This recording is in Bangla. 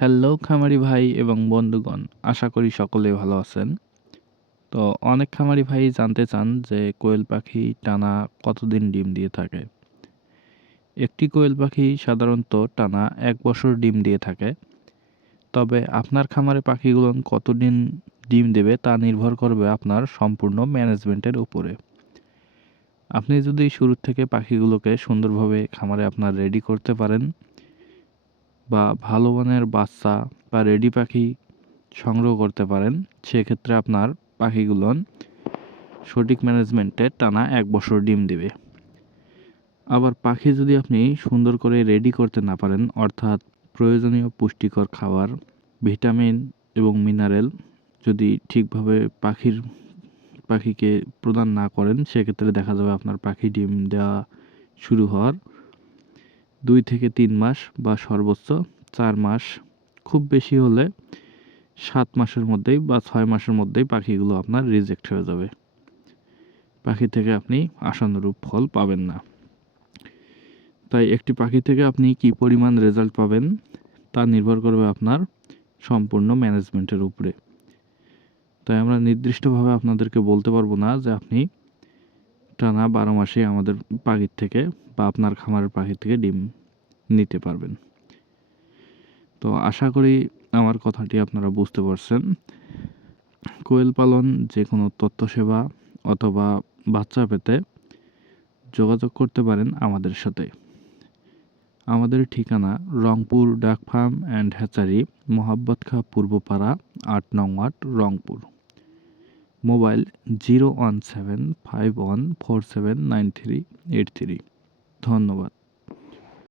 হ্যালো খামারি ভাই এবং বন্ধুগণ, আশা করি সকলে ভালো আছেন। তো অনেক খামারি ভাই জানতে চান যে কোয়েল পাখি টানা কতদিন ডিম দিয়ে থাকে। একটি কোয়েল পাখি সাধারণত টানা এক বছর ডিম দিয়ে থাকে। তবে আপনার খামারে পাখিগুলো কতদিন ডিম দেবে তা নির্ভর করবে আপনার সম্পূর্ণ ম্যানেজমেন্টের উপরে। আপনি যদি শুরু থেকে পাখিগুলোকে সুন্দরভাবে খামারে আপনার রেডি করতে পারেন বা ভালো মানের বাচ্চা বা রেডি পাখি সংগ্রহ করতে পারেন, সেক্ষেত্রে আপনার পাখিগুলো সঠিক ম্যানেজমেন্টে টানা এক বছর ডিম দেবে। আবার পাখি যদি আপনি সুন্দর করে রেডি করতে না পারেন, অর্থাৎ প্রয়োজনীয় পুষ্টিকর খাবার, ভিটামিন এবং মিনারেল যদি ঠিকভাবে পাখির, পাখিকে প্রদান না করেন, সেক্ষেত্রে দেখা যাবে আপনার পাখি ডিম দেওয়া শুরু হওয়ার দুই থেকে তিন মাস বা সর্বোচ্চ চার মাস। খুব বেশি হলে সাত মাসের মধ্যেই বা ছয় মাসের মধ্যেই পাখিগুলো আপনার রিজেক্ট হয়ে যাবে। পাখি থেকে আপনি আশানুরূপ ফল পাবেন না। তাই একটি পাখি থেকে আপনি কি পরিমাণ রেজাল্ট পাবেন তা নির্ভর করবে আপনার সম্পূর্ণ ম্যানেজমেন্টের উপরে। তাই আমরা নির্দিষ্টভাবে আপনাদেরকে বলতে পারব না যে আপনি টানা বারো মাসে আমাদের পাখির থেকে বা আপনার খামারের পাখির থেকে ডিম নিতে পারবেন। তো আশা করি আমার কথাটি আপনারা বুঝতে পারছেন। কোয়েল পালন যে কোনো তথ্য সেবা অথবা বাচ্চা পেতে যোগাযোগ করতে পারেন আমাদের সাথে। আমাদের ঠিকানা রংপুর ডাক ফার্ম অ্যান্ড হ্যাচারি মোহাব্বত খা পূর্বপাড়া, আট নং ward Rangpur. Mobile zero one seven five one four seven nine three eight three. ধন্যবাদ।